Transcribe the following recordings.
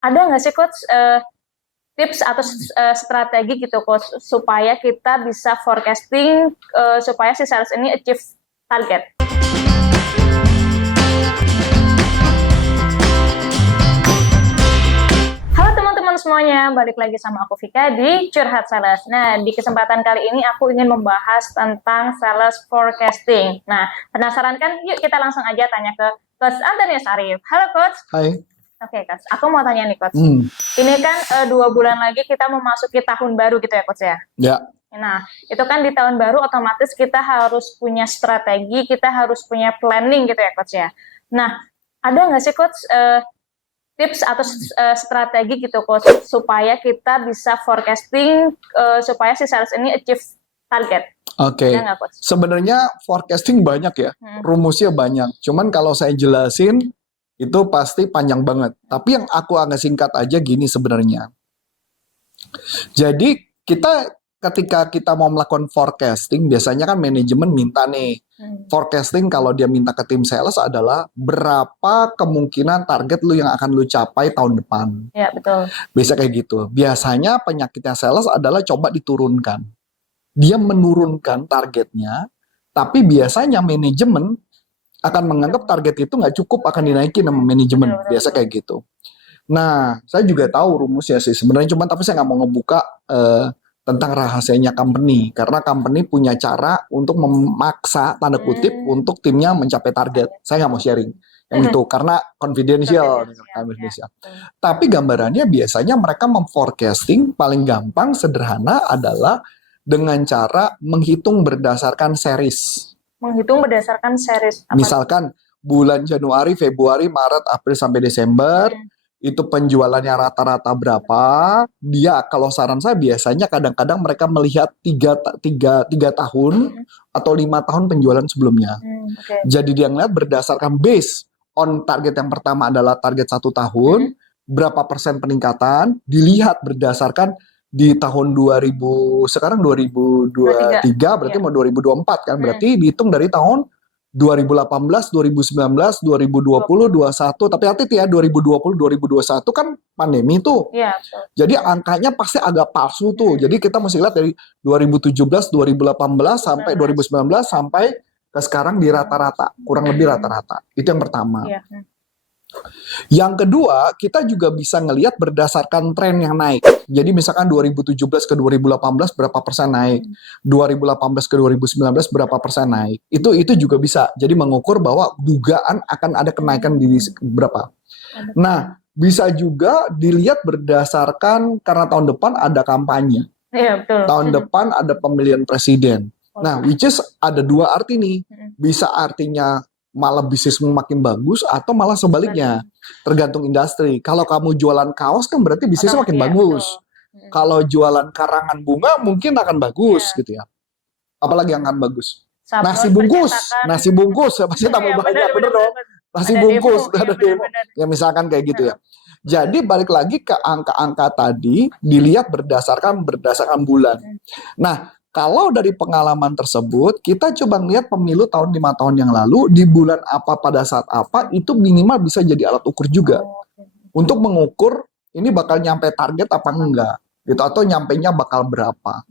Ada nggak sih coach tips atau strategi gitu coach supaya kita bisa forecasting supaya si sales ini achieve target? Halo teman-teman semuanya, balik lagi sama aku Vika di Curhat Sales. Nah, di kesempatan kali ini aku ingin membahas tentang sales forecasting. Nah, penasaran kan? Yuk kita langsung aja tanya ke Coach Antonius Arif. Halo Coach. Hai. Oke, Coach. Aku mau tanya nih Coach. Ini kan 2 bulan lagi kita memasuki tahun baru gitu ya Coach ya? Ya. Nah, itu kan di tahun baru otomatis kita harus punya strategi, kita harus punya planning gitu ya Coach ya. Nah, ada nggak sih Coach tips atau strategi gitu coach supaya kita bisa forecasting supaya si sales ini achieve target? Oke. Ya nggak, Coach? Sebenarnya forecasting banyak ya, rumusnya banyak. Cuman kalau saya jelasin itu pasti panjang banget. Tapi yang aku agak singkat aja gini sebenarnya. Jadi ketika kita mau melakukan forecasting, biasanya kan manajemen minta nih. Forecasting kalau dia minta ke tim sales adalah berapa kemungkinan target lu yang akan lu capai tahun depan. Ya, betul. Biasa kayak gitu. Biasanya penyakitnya sales adalah coba diturunkan. Dia menurunkan targetnya, tapi biasanya manajemen akan menganggap target itu nggak cukup, akan dinaikin sama manajemen. Biasa kayak gitu. Nah, saya juga tahu rumusnya sih sebenarnya, cuman tapi saya nggak mau ngebuka tentang rahasianya company, karena company punya cara untuk memaksa tanda kutip untuk timnya mencapai target. Saya nggak mau sharing yang itu karena confidential. Tapi gambarannya biasanya mereka memforecasting paling gampang sederhana adalah dengan cara menghitung berdasarkan series. Menghitung berdasarkan series. Misalkan bulan Januari, Februari, Maret, April sampai Desember. Itu penjualannya rata-rata berapa, dia kalau saran saya biasanya kadang-kadang mereka melihat 3 tahun atau 5 tahun penjualan sebelumnya. Jadi dia ngeliat berdasarkan base on target yang pertama adalah target 1 tahun, berapa persen peningkatan, dilihat berdasarkan di tahun 2023 berarti mau 2024 kan, berarti dihitung dari tahun 2018, 2019, 2020, 2021, tapi hati-hati ya 2020, 2021 kan pandemi tuh. Iya. Jadi angkanya pasti agak palsu tuh. Jadi kita mesti lihat dari 2017, 2018 sampai 2019 sampai ke sekarang di rata-rata, kurang lebih rata-rata. Itu yang pertama. Iya. Yang kedua, kita juga bisa ngelihat berdasarkan tren yang naik. Jadi misalkan 2017 ke 2018 berapa persen naik, 2018 ke 2019 berapa persen naik. Itu juga bisa. Jadi mengukur bahwa dugaan akan ada kenaikan di berapa. Nah, bisa juga dilihat berdasarkan karena tahun depan ada kampanye. Iya, betul. Tahun depan ada pemilihan presiden. Nah, which is ada 2 arti nih. Bisa artinya malah bisnismu makin bagus atau malah sebaliknya, tergantung industri. Kalau kamu jualan kaos kan berarti bisnisnya makin bagus. Kalau jualan karangan bunga mungkin akan bagus gitu ya. Apalagi yang akan bagus? Nasi bungkus pasti tambah banyak, bener dong. Nasi bungkus ada demo. Ya misalkan kayak gitu ya. Jadi balik lagi ke angka-angka tadi dilihat berdasarkan bulan. Nah, kalau dari pengalaman tersebut, kita coba lihat pemilu tahun 5 tahun yang lalu, di bulan apa, pada saat apa, itu minimal bisa jadi alat ukur juga. Untuk mengukur, ini bakal nyampe target apa enggak, gitu, atau nyampenya bakal berapa.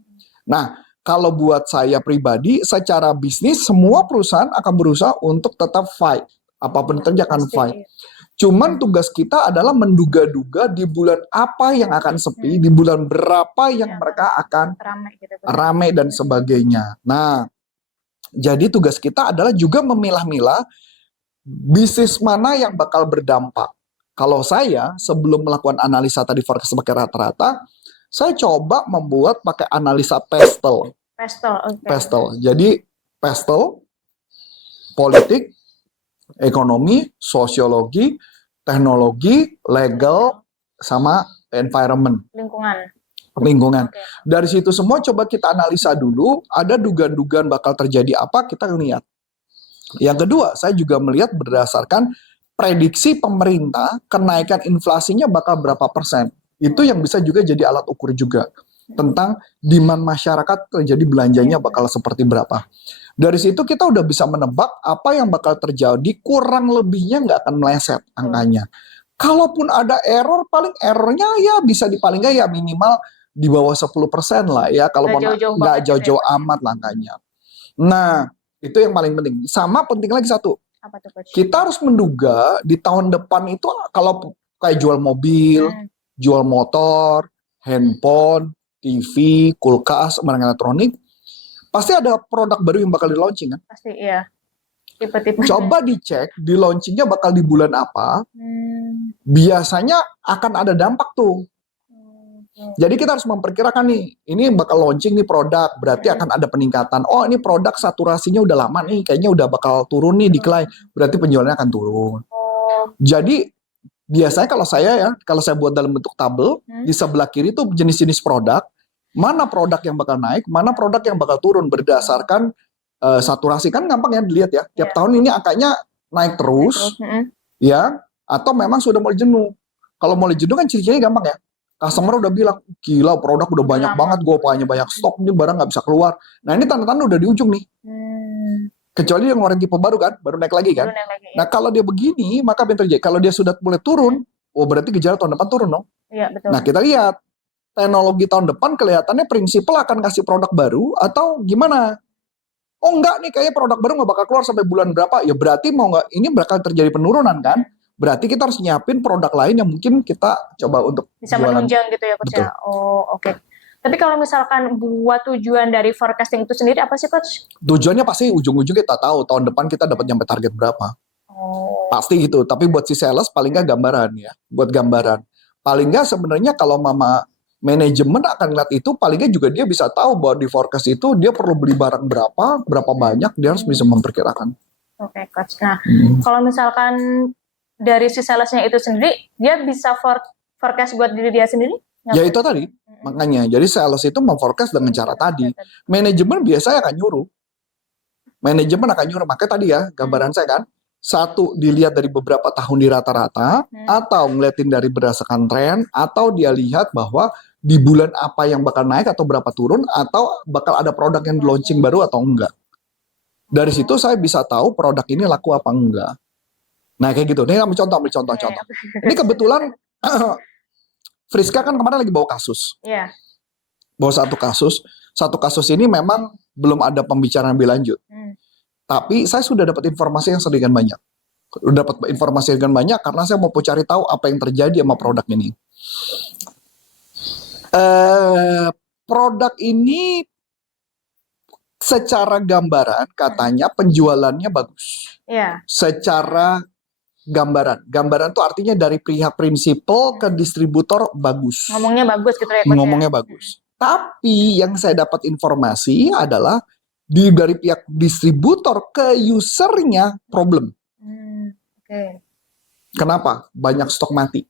Nah, kalau buat saya pribadi, secara bisnis, semua perusahaan akan berusaha untuk tetap fight. Apapun terjadi akan fight. Cuman tugas kita adalah menduga-duga di bulan apa yang akan sepi, di bulan berapa yang mereka akan ramai dan sebagainya. Nah, jadi tugas kita adalah juga memilah-milah bisnis mana yang bakal berdampak. Kalau saya sebelum melakukan analisa tadi forecast pakai rata-rata, saya coba membuat pakai analisa pestel. Pestel. Jadi pestel, politik, ekonomi, sosiologi, teknologi, legal, sama environment. Lingkungan. Dari situ semua coba kita analisa dulu, ada dugaan-dugaan bakal terjadi apa, kita lihat. Yang kedua, saya juga melihat berdasarkan prediksi pemerintah, kenaikan inflasinya bakal berapa persen. Itu yang bisa juga jadi alat ukur juga. Tentang demand masyarakat terjadi belanjanya bakal seperti berapa. Dari situ kita udah bisa menebak apa yang bakal terjadi, kurang lebihnya nggak akan meleset angkanya. Kalaupun ada error, paling errornya ya bisa paling nggak ya minimal di bawah 10% lah ya. Kalau Nggak jauh-jauh nggak banget gitu ya, jauh-jauh Coach. amat langkahnya. Nah, itu yang paling penting. Sama penting lagi satu, Apa tuh, Coach? kita harus menduga di tahun depan itu kalau kayak jual mobil, jual motor, handphone, TV, kulkas, barang elektronik, pasti ada produk baru yang bakal di launching kan? Pasti iya. Tipe-tipe. Coba dicek di launchingnya bakal di bulan apa. Hmm. Biasanya akan ada dampak tuh. Jadi kita harus memperkirakan nih, ini bakal launching nih produk, berarti akan ada peningkatan. Oh, ini produk saturasinya udah lama nih, kayaknya udah bakal turun nih, decline. Berarti penjualannya akan turun. Oh. Jadi biasanya kalau saya buat dalam bentuk tabel, di sebelah kiri tuh jenis-jenis produk, mana produk yang bakal naik, mana produk yang bakal turun berdasarkan saturasi. Kan gampang ya dilihat ya. Tiap tahun ini angkanya naik terus, ya, atau memang sudah mulai jenuh. Kalau mulai jenuh kan ciri-cirinya gampang ya. Customer udah bilang, gila produk udah banyak banget, gue banyak stok, ini barang nggak bisa keluar. Nah ini tanda-tanda udah di ujung nih. Kecuali yang ngeluarin tipe baru kan, baru naik lagi kan. Nah kalau dia begini, maka apa yang terjadi? Kalau dia sudah mulai turun, oh berarti gejala tahun depan turun dong. Iya, betul. Nah kita lihat, teknologi tahun depan kelihatannya prinsipal akan kasih produk baru atau gimana? Oh enggak nih, kayaknya produk baru nggak bakal keluar sampai bulan berapa. Ya berarti mau nggak, ini bakal terjadi penurunan kan? Berarti kita harus nyiapin produk lain yang mungkin kita coba untuk bisa jualan. menunjang gitu ya, Coach ya. Oh, oke. Tapi kalau misalkan buat tujuan dari forecasting itu sendiri apa sih, Coach? Tujuannya pasti ujung-ujung kita tahu tahun depan kita dapat nyampe target berapa. Oh. Pasti gitu. Tapi buat si sales paling nggak gambaran ya. Buat gambaran. Paling nggak sebenarnya kalau mama manajemen akan lihat itu, paling nggak juga dia bisa tahu bahwa di forecast itu dia perlu beli barang berapa banyak, dia harus bisa memperkirakan. Oke, Coach. Nah, kalau misalkan dari si salesnya itu sendiri, dia bisa forecast buat diri dia sendiri? Ya itu tadi, makanya. Jadi sales itu memforecast dengan cara tadi. Manajemen biasanya akan nyuruh. Makanya tadi ya, gambaran saya kan. Satu, dilihat dari beberapa tahun di rata-rata, atau ngeliatin dari berdasarkan tren, atau dia lihat bahwa di bulan apa yang bakal naik atau berapa turun, atau bakal ada produk yang launching baru atau enggak. Dari situ saya bisa tahu produk ini laku apa enggak. Nah kayak gitu. Ini ambil contoh. Ini kebetulan Friska kan kemarin lagi bawa kasus. Iya. Bawa satu kasus. Satu kasus ini memang belum ada pembicaraan lebih lanjut. Tapi saya sudah dapat informasi yang sedemikian banyak. Sudah dapat informasi yang banyak karena saya mau cari tahu apa yang terjadi sama produk ini. Produk ini secara gambaran katanya penjualannya bagus. Iya. Secara gambaran itu artinya dari pihak prinsipal ke distributor bagus. Ngomongnya bagus gitu ya, Coach. Ngomongnya bagus. Tapi yang saya dapat informasi adalah dari pihak distributor ke usernya problem. Oke. Kenapa? Banyak stok mati.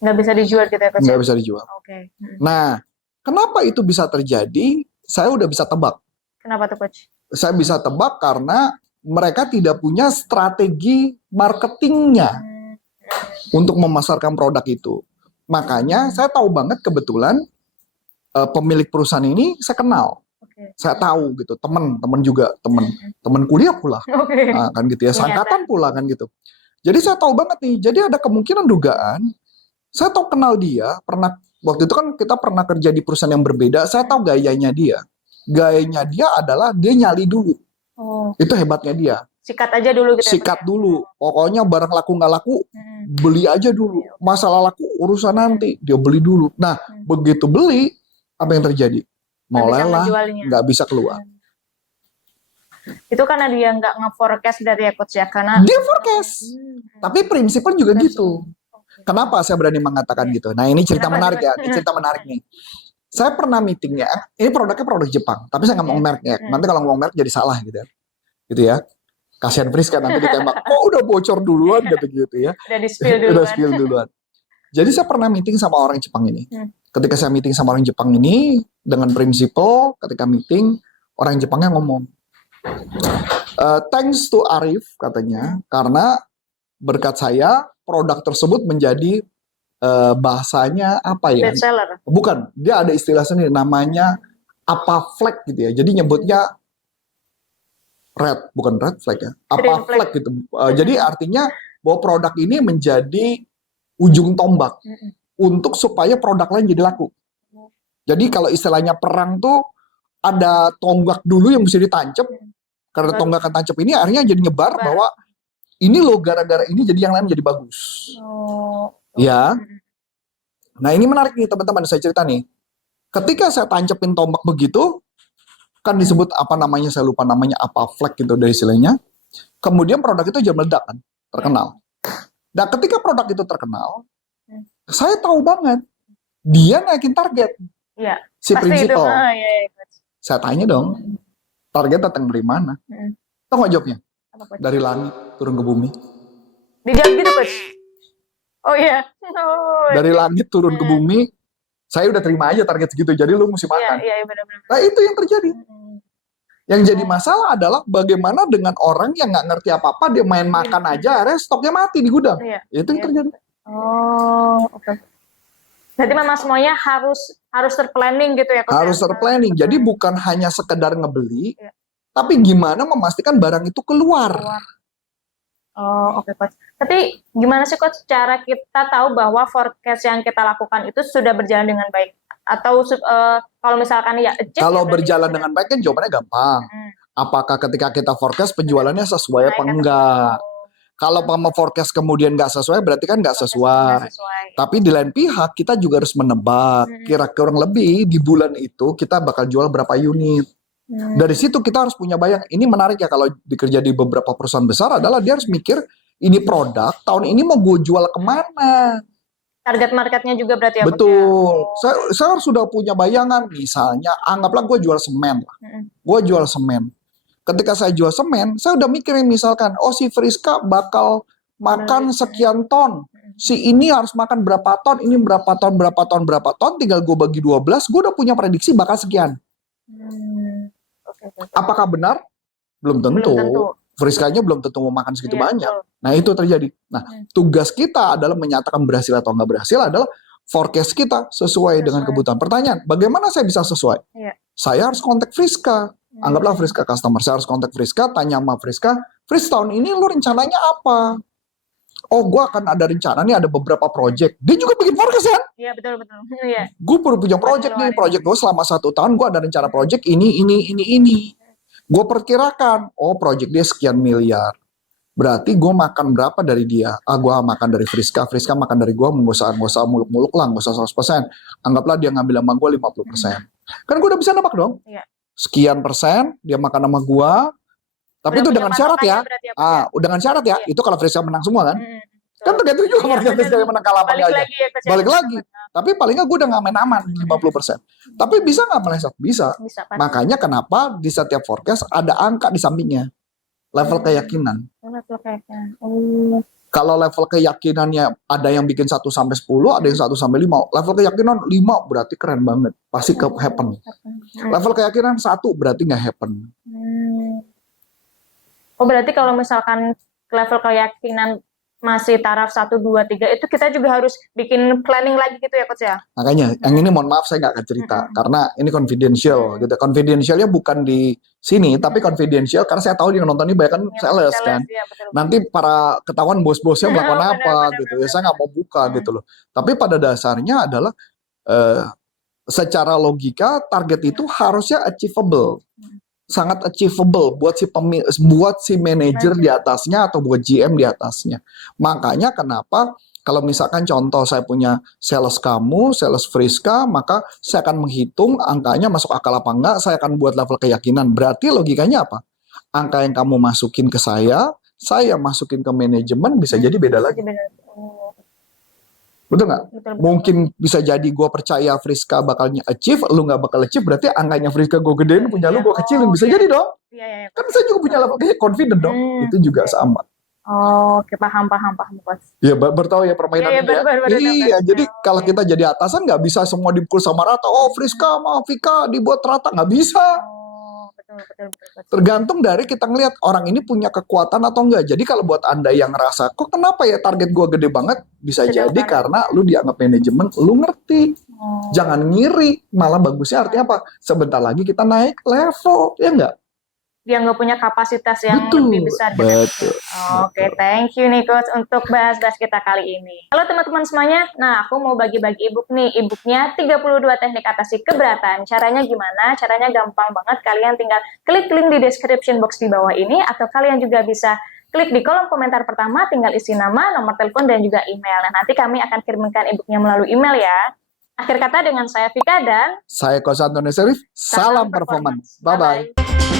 Nggak bisa dijual gitu ya, Coach? Nggak bisa dijual. Oke. Nah, kenapa itu bisa terjadi? Saya udah bisa tebak. Kenapa tuh, Coach? Saya bisa tebak karena mereka tidak punya strategi marketingnya untuk memasarkan produk itu. Makanya saya tahu banget kebetulan pemilik perusahaan ini saya kenal. Saya tahu gitu, teman juga, teman kuliah pula. Nah, kan gitu ya, sangkatan pula kan gitu. Jadi saya tahu banget nih. Jadi ada kemungkinan dugaan. Saya tahu kenal dia, waktu itu kan kita pernah kerja di perusahaan yang berbeda. Saya tahu gayanya dia. Gayanya dia adalah dia nyali dulu. Itu hebatnya dia. Sikat aja dulu gitu. Sikat dulu. Pokoknya barang laku nggak laku, beli aja dulu. Masalah laku urusan nanti, dia beli dulu. Nah, begitu beli, apa yang terjadi? Mulailah nggak bisa keluar. Itu karena dia nggak nge-forecast dari ya, Coach ya? Karena dia forecast. Tapi prinsipnya juga gitu. Kenapa saya berani mengatakan gitu? Nah, ini cerita menarik ya. Ini cerita menarik nih. Saya pernah meeting ya, ini produknya produk Jepang, tapi saya nggak mau merek ya. Nanti kalau ngomong merek jadi salah gitu ya. Gitu ya. Kasihan Friska nanti ditembak. Kok udah bocor duluan gitu ya. Udah spill duluan. Jadi saya pernah meeting sama orang Jepang ini. Ketika saya meeting sama orang Jepang ini, dengan prinsipal, ketika meeting, orang Jepangnya ngomong, thanks to Arif, katanya, karena berkat saya, produk tersebut menjadi bahasanya apa ya? Bestseller. Bukan, dia ada istilah sendiri namanya apa flag gitu ya. Jadi nyebutnya bukan red flag ya. Apa flag gitu. Jadi artinya bahwa produk ini menjadi ujung tombak Mm-mm. untuk supaya produk lain jadi laku. Jadi kalau istilahnya perang tuh ada tonggak dulu yang mesti ditancap, karena Baru- tonggak ketancap ini akhirnya jadi nyebar Nyebar. bahwa ini loh gara-gara ini jadi yang lain jadi bagus. Oh. Ya. Mm-mm. Nah ini menarik nih teman-teman, saya cerita nih. Ketika saya tancapin tombak begitu, kan disebut apa namanya, saya lupa namanya apa, flag gitu dari istilahnya. Kemudian produk itu jadi meledak kan, terkenal. Nah ketika produk itu terkenal, saya tahu banget dia naikin target. Iya. Si Pasti itu. prinsipal. Iya. Saya tanya dong, target datang dari mana? Tahu nggak jawabnya? Apa, Coach? Dari langit turun ke bumi. Dijawab gitu, Coach. Oh iya. Oh, Dari langit turun ke bumi, saya udah terima aja target segitu, jadi lu mesti iya, makan. iya, benar-benar. Nah itu yang terjadi. Yang jadi masalah adalah bagaimana dengan orang yang nggak ngerti apa-apa, dia main makan aja, akhirnya stoknya mati di gudang. Iya. Itu yang terjadi. Oh, oke. Jadi memang semuanya harus terplanning gitu ya, Coach? Harus terplanning. Jadi bukan hanya sekedar ngebeli, Iya. tapi gimana memastikan barang itu keluar. Oh, oke, Coach. Tapi gimana sih, Coach, cara kita tahu bahwa forecast yang kita lakukan itu sudah berjalan dengan baik? Atau kalau misalkan ya achieve, Kalau ya berarti berjalan sudah. dengan baik kan jawabannya gampang. Apakah ketika kita forecast penjualannya sesuai apa Naik atau enggak? turun? Kalau sama forecast kemudian nggak sesuai, berarti kan nggak Nggak sesuai. sesuai. Tapi di lain pihak kita juga harus menebak kira-kira kurang lebih di bulan itu kita bakal jual berapa unit. Dari situ kita harus punya bayang. Ini menarik ya kalau dikerja di beberapa perusahaan besar adalah dia harus mikir ini produk tahun ini mau gue jual kemana. Target marketnya juga berarti ya, Coach, ya? Betul. Saya harus sudah punya bayangan. Misalnya anggaplah gue jual semen lah. Gue jual semen. Ketika saya jual semen, saya udah mikirin misalkan, oh si Friska bakal makan sekian ton. Si ini harus makan berapa ton, ini berapa ton, berapa ton, berapa ton, tinggal gue bagi 12, gue udah punya prediksi bakal sekian. Oke. Apakah benar? Belum tentu. Friskanya belum tentu mau makan segitu Iya, banyak. betul. Nah itu terjadi. Nah tugas kita adalah menyatakan berhasil atau nggak berhasil adalah forecast kita sesuai dengan kebutuhan. Pertanyaan, bagaimana saya bisa sesuai? Iya. Saya harus kontak Friska. Anggaplah Friska customer, saya harus kontak Friska, tanya sama Friska, Fris tahun ini lu rencananya apa? Oh, gue akan ada rencana nih, ada beberapa project. Dia juga bikin forecast kan? Iya, betul. Iya. Gue baru punya project nih, project gue selama 1 tahun gue ada rencana project ini. Gue perkirakan, oh project dia sekian miliar. Berarti gue makan berapa dari dia? Gue makan dari Friska makan dari gue, nggak usah muluk-muluk lah, nggak usah 100%. Anggaplah dia ngambil sama gue 50%. Kan gue udah bisa nebak dong. Iya. Sekian persen dia makan sama gue. Tapi Udah itu punya dengan syarat ya. patokannya berarti ya, Coach, ya? Dengan syarat ya. Iya. Itu kalau Friska menang semua kan. Kan tergantung juga Iya, market Friska bener. yang menang kalah apa Balik enggak aja. lagi ya, Coach, ya? Balik lagi. Tapi paling nggak gue udah ngamen aman 50%. Tapi bisa nggak meleset? Bisa. Bisa, pasti. Makanya kenapa di setiap forecast ada angka di sampingnya. Level keyakinan. Level keyakinan. Oh. Kalau level keyakinannya ada yang bikin 1 sampai 10, ada yang 1 sampai 5. Level keyakinan 5 berarti keren banget. Pasti ke happen. Level keyakinan 1 berarti nggak happen. Oh, berarti kalau misalkan level keyakinan masih taraf 1, 2, 3 itu kita juga harus bikin planning lagi gitu ya, Coach ya? Makanya, yang ini mohon maaf saya nggak akan cerita karena ini confidential gitu. Confidentialnya bukan di sini, tapi confidential karena saya tahu yang nonton ini banyak kan sales kan. Ya, betul. Nanti para ketahuan bos-bosnya melakukan apa Benar, gitu ya. Saya nggak mau buka gitu loh. Tapi pada dasarnya adalah secara logika target itu harusnya achievable. Sangat achievable buat si manajer di atasnya atau buat GM di atasnya. Makanya kenapa kalau misalkan contoh saya punya sales kamu, sales Friska, maka saya akan menghitung angkanya masuk akal apa enggak, saya akan buat level keyakinan. Berarti logikanya apa? Angka yang kamu masukin ke saya masukin ke manajemen bisa jadi beda lagi. Betul nggak? Mungkin bisa jadi gue percaya Friska bakalnya achieve, lu nggak bakal achieve, berarti angkanya Friska gue gedein, punya lu gue kecilin, bisa jadi dong. Iya. Kan saya juga punya level confident dong, itu juga sama. Oke, paham, Coach. Ya, bertahu ya permainan ini ya. Iya, jadi kalau kita jadi atasan nggak bisa semua dipukul sama rata. Oh, Friska sama Vika dibuat rata, nggak bisa. Betul. Tergantung dari kita ngelihat orang ini punya kekuatan atau enggak. Jadi kalau buat Anda yang ngerasa, kok kenapa ya target gua gede banget? Bisa jadi karena lu dianggap manajemen, lu ngerti. Jangan ngiri, malah bagusnya artinya apa? Sebentar lagi kita naik level, ya enggak? dia nggak punya kapasitas yang Betul, lebih besar gitu. betul. Oke, thank you nih Coach untuk bahas-bahas kita kali ini. Halo teman-teman semuanya, nah aku mau bagi-bagi ebook nih, ebooknya 32 teknik atasi keberatan. Caranya gimana? Caranya gampang banget, kalian tinggal klik link di description box di bawah ini, atau kalian juga bisa klik di kolom komentar pertama, tinggal isi nama, nomor telepon, dan juga email. Nah, nanti kami akan kirimkan ebooknya melalui email ya. Akhir kata dengan saya Vika dan Saya Coach Antoni Serif, salam performance. Bye-bye.